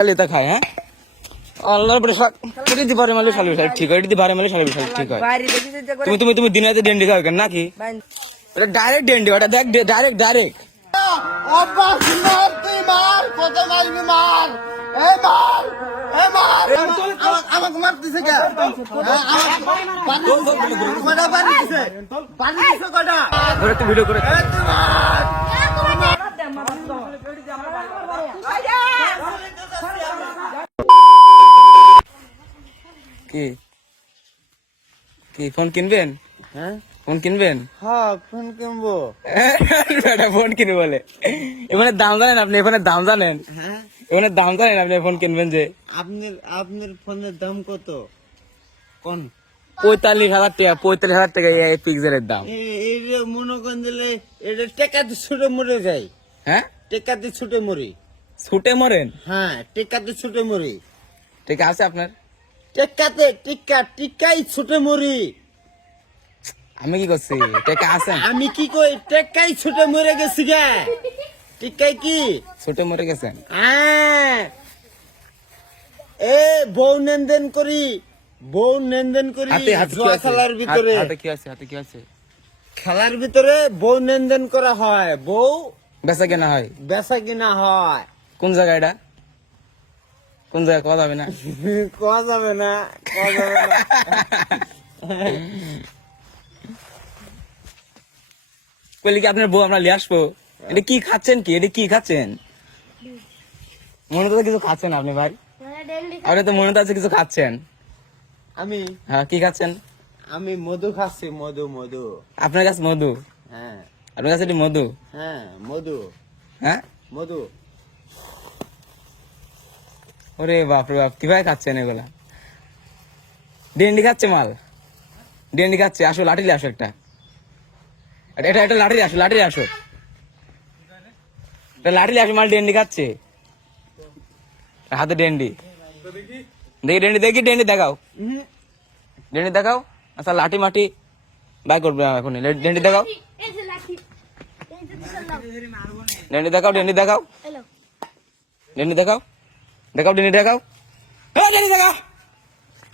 लेता खाए हैं अल्लाह पर एडी बारे माले साले साइड ठीक है एडी बारे माले साले साइड ठीक है বাইরে দেখি যে করে তুমি দিনে রাতে ডেন্ডি খাও কেন নাকি এটা ডাইরেক্ট ডেন্ডি ওটা দেখ ডাইরেক্ট আব্বা মার তুই মার কত মারবি মার এ মার আমাকে মারতেছে কে কটা পানি দিছে কটা ওরা তো ভিডিও করে কি ফোন কিনবেন হ্যাঁ ফোন কিনবেন হ্যাঁ ফোন কিনবো বেটা ফোন কিনবে বলে এখানে দাম জানেন আপনি এখানে দাম জানেন হ্যাঁ এখানে দাম জানেন আপনি ফোন কিনবেন যে আপনার ফোনের দাম কত কোন 45,000 টাকা এই পিক্সেলের দাম এই যে মনে করেন দিলে এটা টেকাতে ছুটে মরে যায় হ্যাঁ টেকাতে ছুটে মরি ছুটে মরেন হ্যাঁ টেকাতে ছুটে মরি ঠিক আছে আপনার টেকাতে টিকাই ছুটে মরি আমি কি করছি টাকা আছে আমি কি কই টেকাই ছুটে মরে গেছি গে টিকাই কি ছুটে মরে গেছেন হ্যাঁ এ বউ নেন্দন করি হাতে জুয়া খেলার ভিতরে হাতে কি আছে খেলার ভিতরে বউ নেন্দন করা হয় বউ বেচা কেনা হয় বেচা কিনা হয় কোন জায়গা এটা কোন জায়গা কথা হবে না কোয়া যাবে না বলি কি আপনার বউ আমরা নিয়ে আসবো এটা কি খাচ্ছেন মনে তো কিছু খাচ্ছেন আপনি ভাই আপনি তো মনে তো আছে কিছু খাচ্ছেন আমি হ্যাঁ কি খাচ্ছেন আমি মধু খাচ্ছি মধু আপনার কাছে মধু হ্যাঁ আপনার কাছে এটি মধু হ্যাঁ মধু হ্যাঁ মধু ওরে বাপরে বাপ কিভাবে খাচ্ছেন এগুলা ডেন্ডি খাচ্ছে মাল ডেন্ডি খাচ্ছে আসো লাঠি আসো একটা এটা লাঠি আসো এটা লাঠি আসো মাল ডেন্ডি খাচ্ছে হাতে ডেন্ডি দেখি ডেন্ডি দেখাও আচ্ছা লাঠি মাটি বাই করবে এখন ডেন্ডি দেখাও ডেন্ডি দেখাও ডেন্ডি দেখাও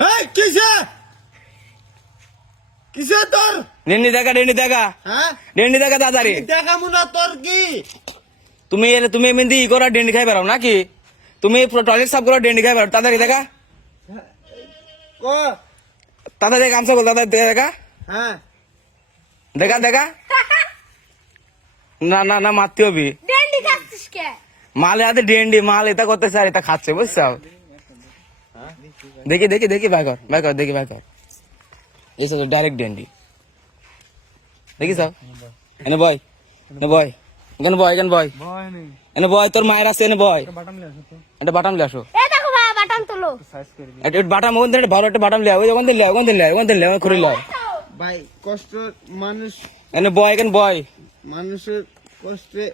এই কিসে তোর ডেন্ডি দেখা হ্যাঁ ডেন্ডি দেখা তাড়াতাড়ি দেখামু না তোর কি তুমি এমনি ই করো ডেন্ডি খাই বেড়াও নাকি তুমি টয়লেট সাফ করো ডেন্ডি খাই বেড়াও তাড়াতাড়ি দেখা ক তাড়াতাড়ি গামছা বল তাড়াতাড়ি দেখা হ্যাঁ দেখা না মারতে হবে মালে হাতে ডেন্ডি মাল এটা করতেছে আর এটা খাচ্ছে বুঝছো দেখি বাই কর এই সব ডাইরেক্ট ডেন্ডি দেখি সব এনে বয় এনে বয় তোর মায়ের আছে এনে বয় এটা বাটাম লিয়ে আসো বাটাম ওখান থেকে ভালো একটা বাটাম লিয়া ওখান থেকে খুঁড়ি লাও ভাই কষ্ট মানুষ এনে বয় মানুষের কষ্টে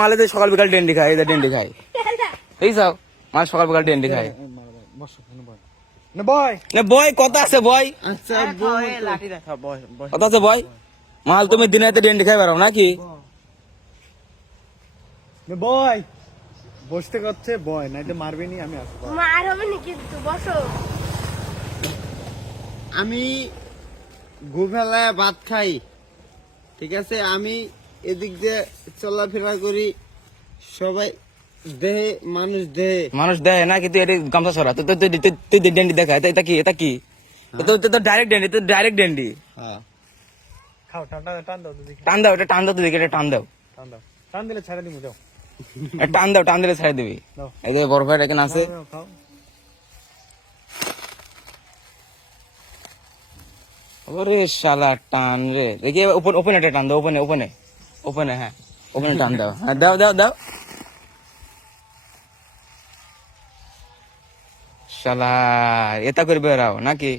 মালে যে সকাল বিকাল ডেন্ডি খায় এটা ডেন্ডি খায় এই সব মাল সকাল বিকাল ডেন্ডি খায় বয় কত আছে বয় আচ্ছা কত আছে বয় মাল তুমি দিনে রাতে ডেন্ডি খাই বেড়াও নাকি বয় বসতে করছে বয় নাইতে মারবে নি আমি আসবো মার হবে না কিন্তু বসো আমি গোভেলায় ভাত খাই ঠিক আছে আমি এদিক দিয়ে চলাফেরা করি সবাই মানুষ দেহে না কিন্তু এটা গামছা ছড়া তুই ডেন্ডি দেখা এটা কি তো ডাইরেক্ট ডেন্ডি খাও টান দাও তো দেখি টান দাও তো দেখি এটা টান দাও টান দিলে ছেড়ে দিমু যাও টান দিলে ছেড়ে দিবি এই যে বড় ভাইটা এখানে আছে খাও ওরে শালা টান রে দেখি ওপেন এটা টান দাও ওপেনে হ্যাঁ ওপেনে টান দাও হ্যাঁ দাও শালা এটা করবে বেড়াও নাকি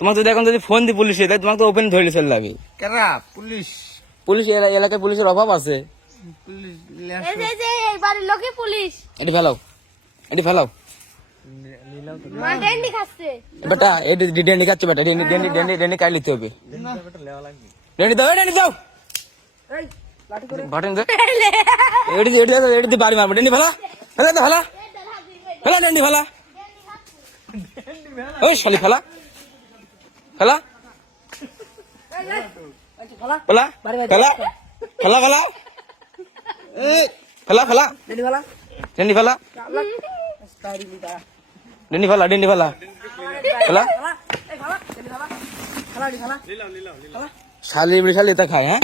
তোমাকে যদি এখন যদি ফোন দি পুলিশে তাই তোমাকে তো ওপেন ধরে চলে যাবি কারা পুলিশ এলাকায় পুলিশের অভাব আছে এই বাড়ির লোকে পুলিশ এটি ফেলাও মা ডেন্ডি খাচ্ছে বেটা এটি ডেন্ডি খাচ্ছে বেটা ডেন্ডি কাট লিতে হবে ডেন্ডি দাও বাটন দে এটি বাড়ি মারবো ডেন্ডি ফেলা ফেলা দে ফেলা ফেলা ডেন্ডি ফেলা ওই শালি ফেলা ফেলা ফেলা ফেলা ফেলা ফেলা এই ফেলা ফেলা ডেন্ডি ফেলা ডেন্ডি ফেলা ডেন্ডি ফেলা ফেলা শালি বিড়ি শালি এটা খায় হ্যাঁ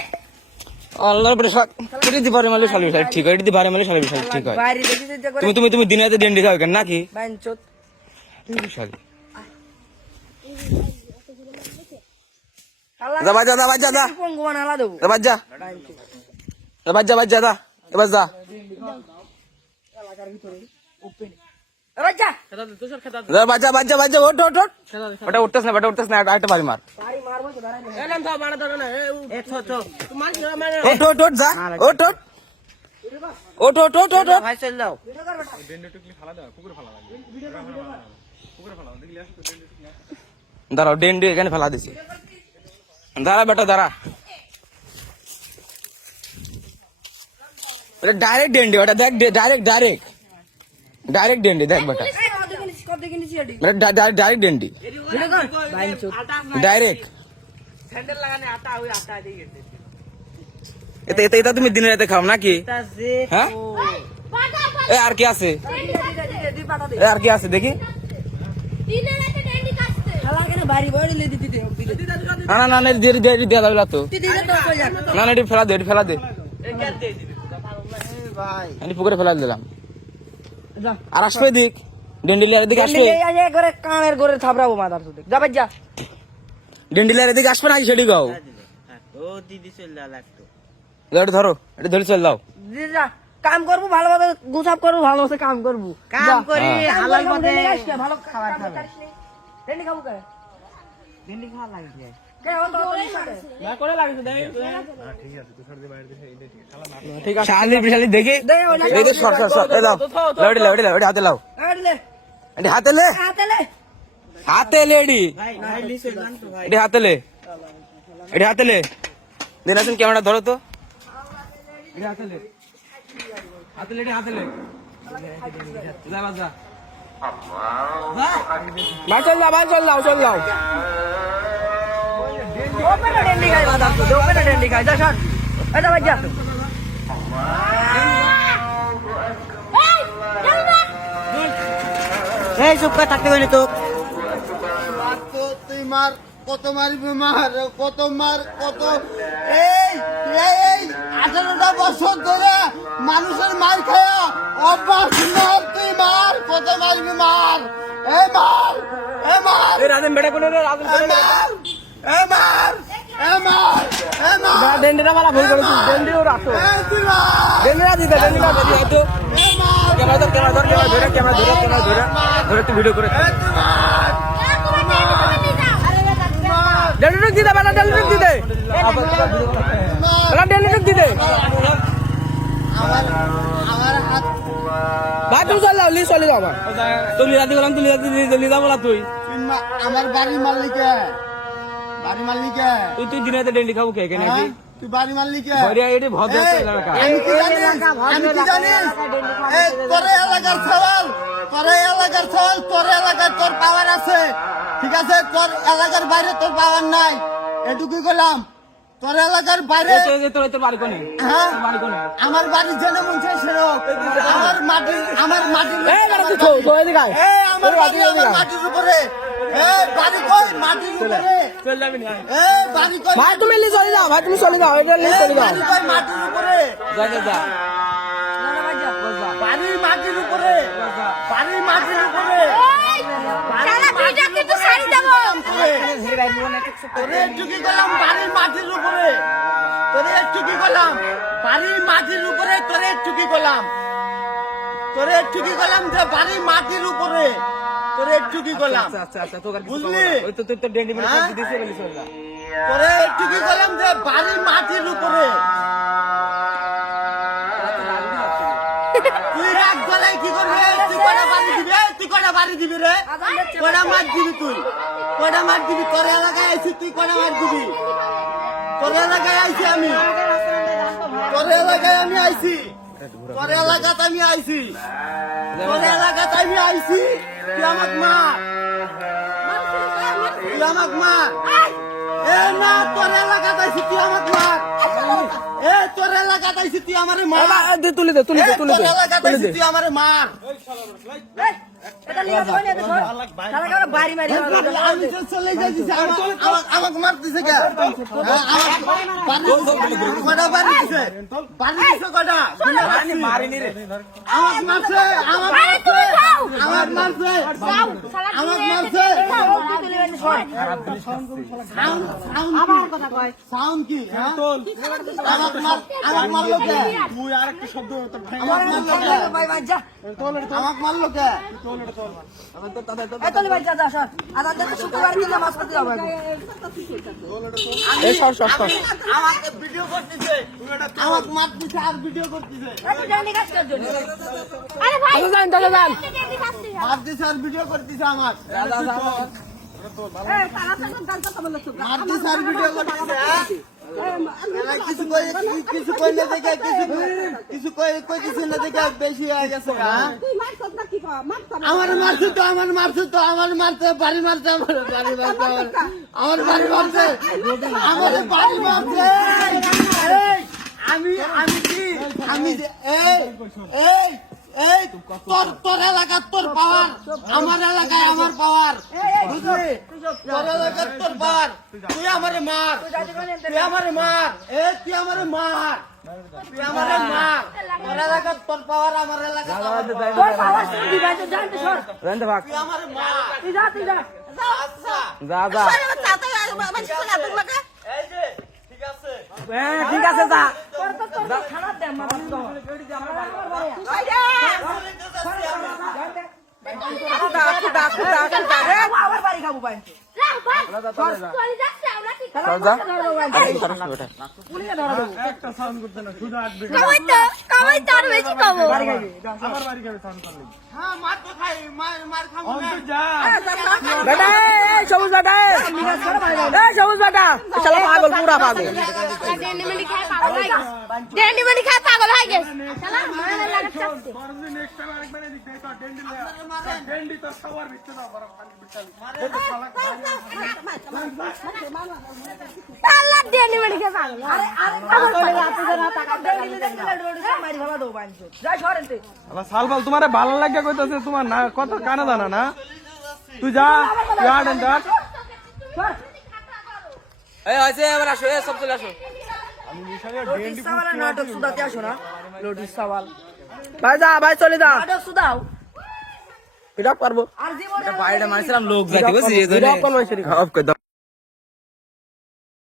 আল্লাহর বড় কেটে দি পারে মালে শালি শালি ঠিক হয় এটি দি পারে মালে শালি শালি ঠিক হয় তুমি দিনে রাতে ডেন্ডি খাও কেন নাকি শালি যা বাজা যা বাজা যা যা বাজা যা বাজা বাজা যা বাজা যা বাজা বাজা বাজা ওঠ ওঠ ওঠ ওটা উঠতেছ না আরেকটা বাড়ি মার ওঠ ওঠ ওঠ যা ওঠ ওঠ ওঠ ওঠ ওঠ ওঠ ভাই চল যাও দাঁড়াও ডেন্ডি এখানে ফেলা দিছি দাঁড়া বেটা দাঁড়া ডাইরেক্ট ডেন্ডি ওটা দেখ ডাইরেক্ট ডেন্ডি দেখ বেটা ডাইরেক্ট ডেন্ডি ডাইরেক্ট এটা তুমি দিনে রাতে খাও নাকি হ্যাঁ এ আর কি আছে আর কি আছে দেখি না না না দেরি দেরি দেয়া যাবে তো না না এটি ফেলা দে আমি পুকুরে ফেলা দিলাম আর আসবে দিক ডেন্ডিলার দিকে আসবে কানের ঘরে থাবড়াবো মাথার তো যা ভাই যা ডেন্ডিলার দিকে আসবে না সেটি গাও ও দিদি চল লাগতো এটা ধরো এটা ধরে চল দাও যা কাম করবো ভালোভাবে গুছাপ করবো ভালোভাবে কাম করবো কাম করি হালাল মতে ভালো খাবার খাবে ডেন্ডি খাবো কে ডেন্ডি খাওয়া লাগে কে ও তো না করে লাগিস দে ঠিক আছে শালি বিশালি দেখে দেখে সর এ দাও লাউডি হাতে লাও এডি হাতে লে এডি এডি হাতে লে দিনাছেন ক্যামেরা ধরো তো এডি হাতে লে যা বাজা ভাই চল যাও ওপেনে ডেন্ডি খাই বাদা তো ওপেনে ডেন্ডি খাই যা সর এটা ভাই যা এই চুপ করে থাকতে পারি তো তুই মার কত মারবি মার কত এই 18টা বছর ধরে মানুষের মার খায়া অভ্যাস মার তুই মার কত মারবি মার এই মার এই রাজেন বেটা কোন রাজেন ডেন্ডিটা মারা ভুল করেছিস ডেন্ডিও রাখো ডেন্ডিটা দিতে হয়তো ক্যামেরা ধরে একটু ভিডিও করে ডেন্ডিটা দিতে বেটা ডেন্ডিটা দিতে আমার হাত ভাই তুমি চল যাও চলে যাও আমার তুই রাতে বললাম তুই যা বলা তুই আমার বাড়ির মালিকে তুই দিনে ডেন্ডি খাবো কে নাকি তুই বাড়ি মালিকে এটি ভদ্র এলাকা আমি কি জানি তোর এলাকার সওয়াল তোর এলাকায় তোর পাওয়ার আছে ঠিক আছে তোর এলাকার বাইরে তোর পাওয়ার নাই এটুকুই করলাম তোর এলাকার বাইরে তোর বাড়ি কোনে হ্যাঁ আমার বাড়ি জেনে মনছে সেরকম আমার মাটির মাটির উপরে বাড়ি কই মাটির উপরে ভাই তুমি চলে যাও এটা চলে যাও বাড়ি কই মাটির উপরে যা বাড়ির মাটির উপরে তোরে একটু কি করলাম বাড়ির মাটির উপরে তোরে একটু কি করলাম যে বাড়ির মাটির উপরে তোরে একটু কি করলাম বুঝলি তোরে একটু কি করলাম যে বাড়ির মাটির উপরে তুই রাগ গলায় কি করবি তুই কয়টা বাড়ি দিবি রে কয়টা মার দিবি তুই তোর এলাকায় আইছি তুই কয়টা মার দিবি তোর এলাকায় আইছি আমি আইছি তোর এলাকাতে আমি আইছি, তোর এলাকাতে আমি আইছি, তুই আমাকে মার, তুই আমাকে মার। এ না, তোর এলাকাতে আইছি, তুই আমাকে মার। এ তোর এলাকাতে আইছি, তুই আমারে মার। তুলে দে তুলে দে তুলে তোর দে এলাকাতে আইছি, তুই আমারে মার। এটা নিয়ে যাবে না, দেখো তাহলে কেন বাড়ি মারি আমি তো চলে যাচ্ছি, আমাকে মারতেছে কে? কটা বাড়ি দিছে? বাড়ি দিছে কটা? মারিনি রে আমাকে মারছে, আমাকে মারছে, আমাকে মারছে, আমাকে মারছে। আমার কথা কয় সাউন্ড কি? আমাকে মারলো কে? তুই আরেকটা শব্দ তোর ভাই আমাকে মারলো কে? ভাই ভাই যা আমাকে মারলো কে? এই তোলে ভাই যা যা সর আদা দেখো শুক্রবার দিন নামাজ পড়তে যাবো এই সর সর সর আমাকে ভিডিও করতেছে, আমাকে মারতেছে আর ভিডিও করতেছে, এই ডান্ডি কাজ কর জন্য আরে ভাই যান তাহলে যান ডেন্ডি খাচ্ছে মারতেছে আর ভিডিও করতেছে আমার, এই তারা তো গান কথা বলছ মারতেছে আর ভিডিও করতেছে। এরা কিছু কই না দেখে কিছু কইতেছে না দেখে বেশি হয়ে গেছে। আমার মারছে তো, আমার মারছে তো, আমার মারতে বাড়ি মারছে, আমার বাড়ি মারছে, আমার বাড়ি মারছে, আমার বাড়ি মারছে। আমি কি আমি এই তোর এলাকার তোর পাওয়ার, আমার এলাকায় আমার পাওয়ার, বুঝলি? তোর এলাকার তোর পাওয়ার, তুই আমারে মার, তুই আমারে মার, তুই আমারে মার, তুই আমারে মার। তোর এলাকার তোর পাওয়ার, আমার এলাকার তোর আওয়াজ শুনবি ভাই তো জানতে সর রেন্দে ভাগ তুই আমারে মার। তুই যা আচ্ছা যা যা এই যে ঠিক আছে, ঠিক আছে যা তোর খারাপ দে আমার আবার বাড়ি খাবো ভাই রাখ ভাই চলে যাচ্ছে আমরা ঠিক সর যা পুলিশে ধরা দেবো একটা সাউন্ড করতে না শুধু আসবে কামাই তার বেশি খাবো বাড়ি খাবি আমার বাড়ি গেলে সাউন্ড করলি হ্যাঁ মার তো খাই, মার খাবো না। তুই যা বেটা এই সবুজ বেটা এই সবুজ বেটা শালা পাগল পুরা পাগল ডেন্ডি মেন্ডি খায় পাগল হয়ে গেছে ডেন্ডি মেন্ডি খায় পাগল হয়ে গেছে শালা মারা লাগা চাচ্ছে পরদিন নেক্সট টাইম আরেকবার এদিক থেকে তো ডেন্ডি ডেন্ডি তো সবার ভিতরে দাও বড় খালি বিটালি আল্লাহ ডেন্ডি মেন্ডি খায় পাগল আরে আবার চলে যাচ্ছে না টাকা দেই মারি ভালো দেবো বানছো যাই সরেনতে আলা সালবাল তোমারে ভালো লাগে কইতাছে তোমার না কত কানে জানা না তুই যা ইয়ার এন্ড দ্যাট এই হইছে এবার আসো এই সব চলে আসো লোটিস সাওয়ালের নাটক সুদাতে আসো না লোটিস সাওয়াল ভাই যা ভাই চলে যা নাটক সুদাও এটা পারবো আর জীবনে বাইরে মারছিলাম লোক যাইতে বুঝছিস অফ করে দাও